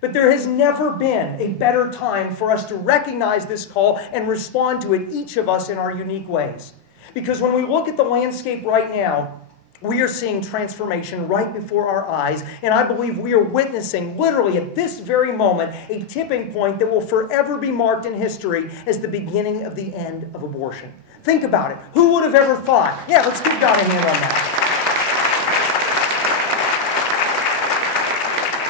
But there has never been a better time for us to recognize this call and respond to it, each of us in our unique ways. Because when we look at the landscape right now, we are seeing transformation right before our eyes, and I believe we are witnessing, literally at this very moment, a tipping point that will forever be marked in history as the beginning of the end of abortion. Think about it. Who would have ever thought? Yeah, let's give God a hand on that.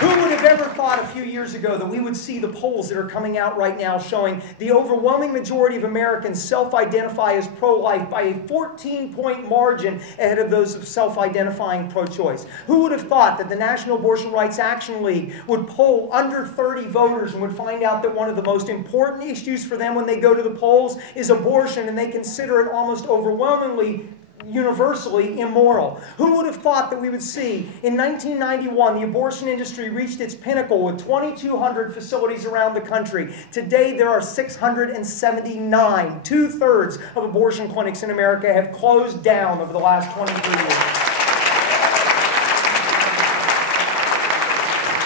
Who would have ever thought a few years ago that we would see the polls that are coming out right now showing the overwhelming majority of Americans self-identify as pro-life by a 14-point margin ahead of those of self-identifying pro-choice? Who would have thought that the National Abortion Rights Action League would poll under 30 voters and would find out that one of the most important issues for them when they go to the polls is abortion, and they consider it almost overwhelmingly universally immoral? Who would have thought that we would see in 1991 the abortion industry reached its pinnacle with 2,200 facilities around the country? Today there are 679. Two-thirds of abortion clinics in America have closed down over the last 23 years.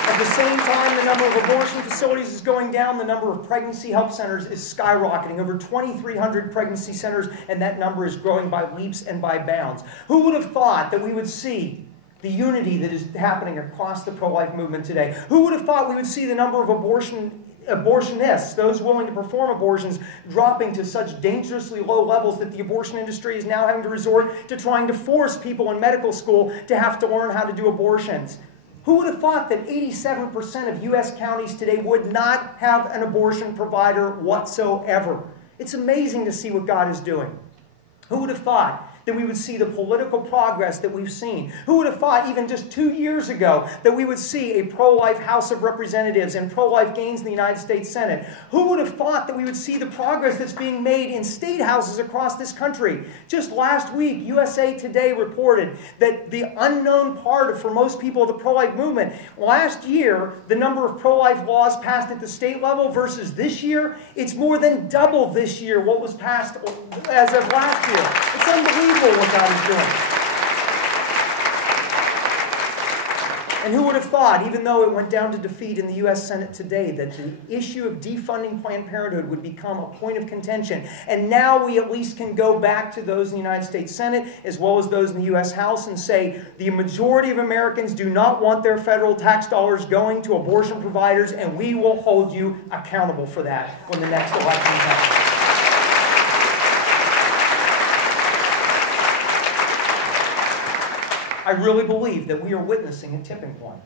At the same time, the number of abortion facilities is going down. The number of pregnancy help centers is skyrocketing. Over 2,300 pregnancy centers, and that number is growing by leaps and by bounds. Who would have thought that we would see the unity that is happening across the pro-life movement today? Who would have thought we would see the number of abortionists, those willing to perform abortions, dropping to such dangerously low levels that the abortion industry is now having to resort to trying to force people in medical school to have to learn how to do abortions? Who would have thought that 87% of U.S. counties today would not have an abortion provider whatsoever? It's amazing to see what God is doing. Who would have thought that we would see the political progress that we've seen? Who would have thought even just 2 years ago that we would see a pro-life House of Representatives and pro-life gains in the United States Senate? Who would have thought that we would see the progress that's being made in state houses across this country? Just last week, USA Today reported that the unknown part for most people of the pro-life movement, last year, the number of pro-life laws passed at the state level versus this year, it's more than double this year what was passed as of last year. It's unbelievable what God is doing. And who would have thought, even though it went down to defeat in the U.S. Senate today, that the issue of defunding Planned Parenthood would become a point of contention. And now we at least can go back to those in the United States Senate as well as those in the U.S. House and say the majority of Americans do not want their federal tax dollars going to abortion providers, and we will hold you accountable for that when the next election comes. I really believe that we are witnessing a tipping point,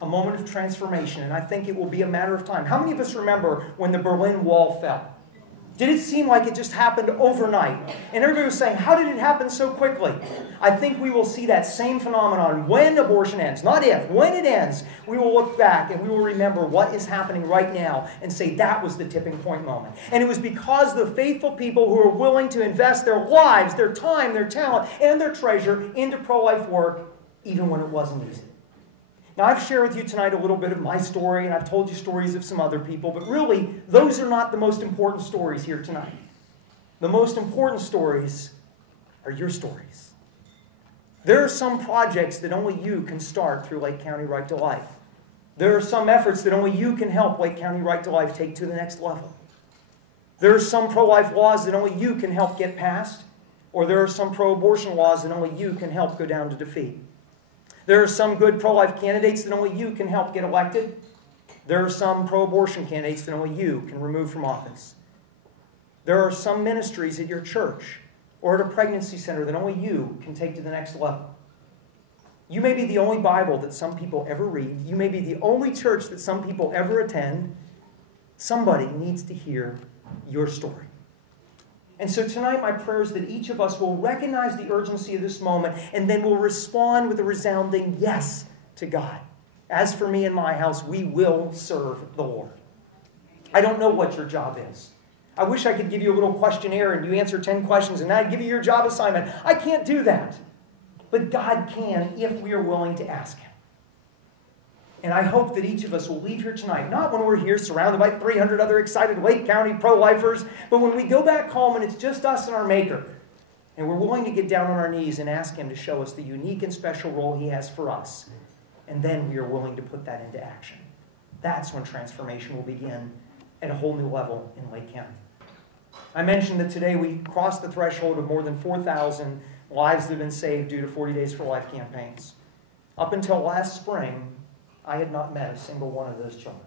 a moment of transformation, and I think it will be a matter of time. How many of us remember when the Berlin Wall fell? Did it seem like it just happened overnight? And everybody was saying, how did it happen so quickly? I think we will see that same phenomenon when abortion ends. Not if, when it ends, we will look back and we will remember what is happening right now and say that was the tipping point moment. And it was because the faithful people who are willing to invest their lives, their time, their talent, and their treasure into pro-life work, even when it wasn't easy. Now, I've shared with you tonight a little bit of my story, and I've told you stories of some other people, but really, those are not the most important stories here tonight. The most important stories are your stories. There are some projects that only you can start through Lake County Right to Life. There are some efforts that only you can help Lake County Right to Life take to the next level. There are some pro-life laws that only you can help get passed, or there are some pro-abortion laws that only you can help go down to defeat. There are some good pro-life candidates that only you can help get elected. There are some pro-abortion candidates that only you can remove from office. There are some ministries at your church or at a pregnancy center that only you can take to the next level. You may be the only Bible that some people ever read. You may be the only church that some people ever attend. Somebody needs to hear your story. And so tonight my prayer is that each of us will recognize the urgency of this moment and then will respond with a resounding yes to God. As for me and my house, we will serve the Lord. I don't know what your job is. I wish I could give you a little questionnaire and you answer 10 questions and I'd give you your job assignment. I can't do that. But God can if we are willing to ask Him. And I hope that each of us will leave here tonight, not when we're here surrounded by 300 other excited Lake County pro-lifers, but when we go back home and it's just us and our Maker, and we're willing to get down on our knees and ask Him to show us the unique and special role He has for us. And then we are willing to put that into action. That's when transformation will begin at a whole new level in Lake County. I mentioned that today we crossed the threshold of more than 4,000 lives that have been saved due to 40 Days for Life campaigns. Up until last spring, I had not met a single one of those children.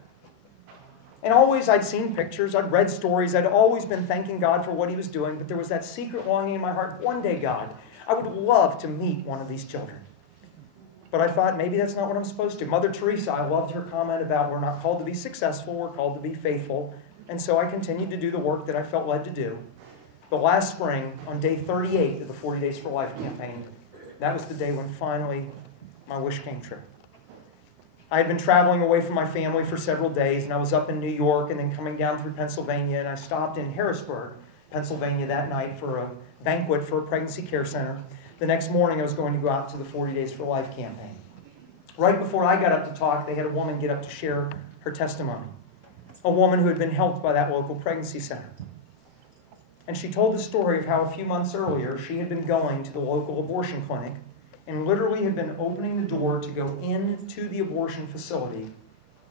And always I'd seen pictures, I'd read stories, I'd always been thanking God for what He was doing, but there was that secret longing in my heart, one day, God, I would love to meet one of these children. But I thought, maybe that's not what I'm supposed to. Mother Teresa, I loved her comment about we're not called to be successful, we're called to be faithful. And so I continued to do the work that I felt led to do. But last spring, on day 38 of the 40 Days for Life campaign, that was the day when finally my wish came true. I had been traveling away from my family for several days, and I was up in New York and then coming down through Pennsylvania, and I stopped in Harrisburg, Pennsylvania that night for a banquet for a pregnancy care center. The next morning, I was going to go out to the 40 Days for Life campaign. Right before I got up to talk, they had a woman get up to share her testimony. A woman who had been helped by that local pregnancy center. And she told the story of how a few months earlier, she had been going to the local abortion clinic and literally had been opening the door to go into the abortion facility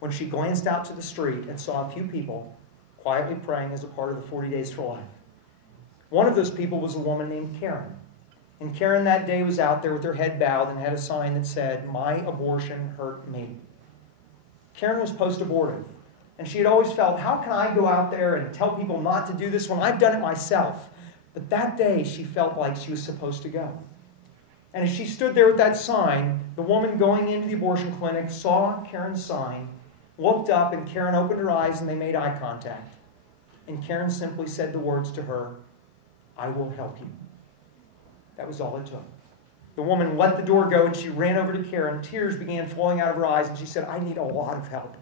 when she glanced out to the street and saw a few people quietly praying as a part of the 40 Days for Life. One of those people was a woman named Karen. And Karen that day was out there with her head bowed and had a sign that said, "My abortion hurt me." Karen was post-abortive. And she had always felt, how can I go out there and tell people not to do this when I've done it myself? But that day, she felt like she was supposed to go. And as she stood there with that sign, the woman going into the abortion clinic saw Karen's sign, looked up, and Karen opened her eyes and they made eye contact. And Karen simply said the words to her, "I will help you." That was all it took. The woman let the door go and she ran over to Karen. Tears began flowing out of her eyes and she said, "I need a lot of help."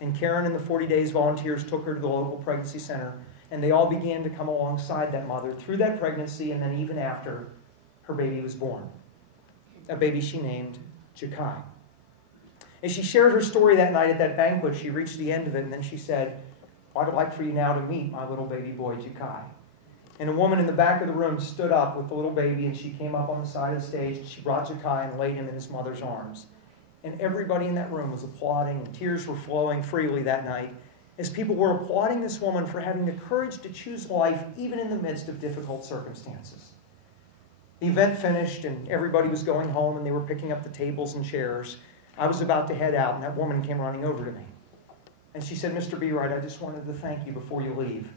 And Karen and the 40 Days volunteers took her to the local pregnancy center, and they all began to come alongside that mother through that pregnancy and then even after her baby was born. A baby she named Jakai. As she shared her story that night at that banquet, she reached the end of it, and then she said, "I'd like for you now to meet my little baby boy, Jakai." And a woman in the back of the room stood up with the little baby, and she came up on the side of the stage, and she brought Jakai and laid him in his mother's arms. And everybody in that room was applauding, and tears were flowing freely that night as people were applauding this woman for having the courage to choose life even in the midst of difficult circumstances. The event finished, and everybody was going home, and they were picking up the tables and chairs. I was about to head out, and that woman came running over to me. And she said, "Mr. Bereit, I just wanted to thank you before you leave.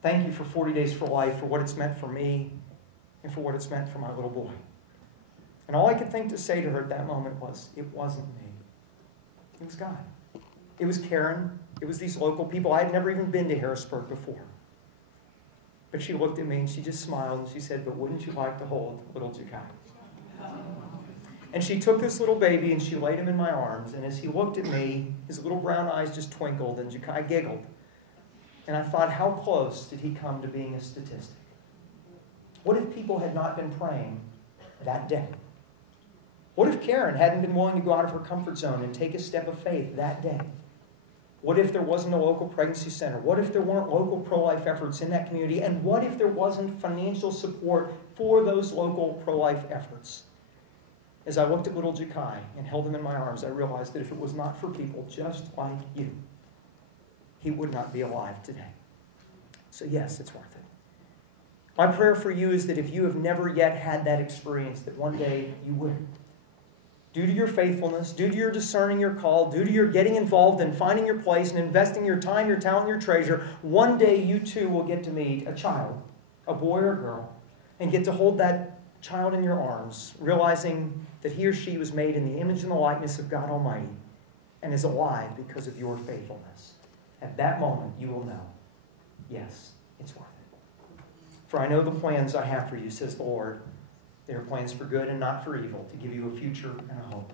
Thank you for 40 Days for Life, for what it's meant for me, and for what it's meant for my little boy." And all I could think to say to her at that moment was, it wasn't me. It was God. It was Karen. It was these local people. I had never even been to Harrisburg before. But she looked at me and she just smiled and she said, "But wouldn't you like to hold little Jakai?" And she took this little baby and she laid him in my arms. And as he looked at me, his little brown eyes just twinkled and Jakai giggled. And I thought, how close did he come to being a statistic? What if people had not been praying that day? What if Karen hadn't been willing to go out of her comfort zone and take a step of faith that day? What if there wasn't a local pregnancy center? What if there weren't local pro-life efforts in that community? And what if there wasn't financial support for those local pro-life efforts? As I looked at little Jakai and held him in my arms, I realized that if it was not for people just like you, he would not be alive today. So yes, it's worth it. My prayer for you is that if you have never yet had that experience, that one day you will. Due to your faithfulness, due to your discerning your call, due to your getting involved and finding your place and investing your time, your talent, your treasure, one day you too will get to meet a child, a boy or girl, and get to hold that child in your arms, realizing that he or she was made in the image and the likeness of God Almighty and is alive because of your faithfulness. At that moment, you will know, yes, it's worth it. For I know the plans I have for you, says the Lord. They are plans for good and not for evil, to give you a future and a hope.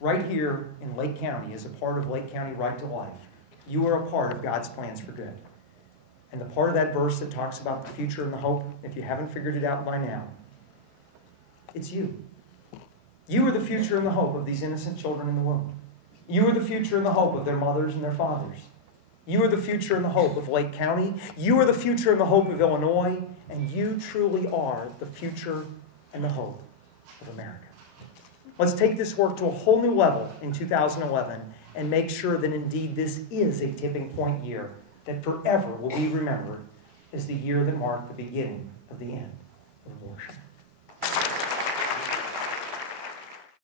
Right here in Lake County, as a part of Lake County Right to Life, you are a part of God's plans for good. And the part of that verse that talks about the future and the hope, if you haven't figured it out by now, it's you. You are the future and the hope of these innocent children in the womb. You are the future and the hope of their mothers and their fathers. You are the future and the hope of Lake County. You are the future and the hope of Illinois. And you truly are the future and the hope of America. Let's take this work to a whole new level in 2011 and make sure that indeed this is a tipping point year that forever will be remembered as the year that marked the beginning of the end of abortion.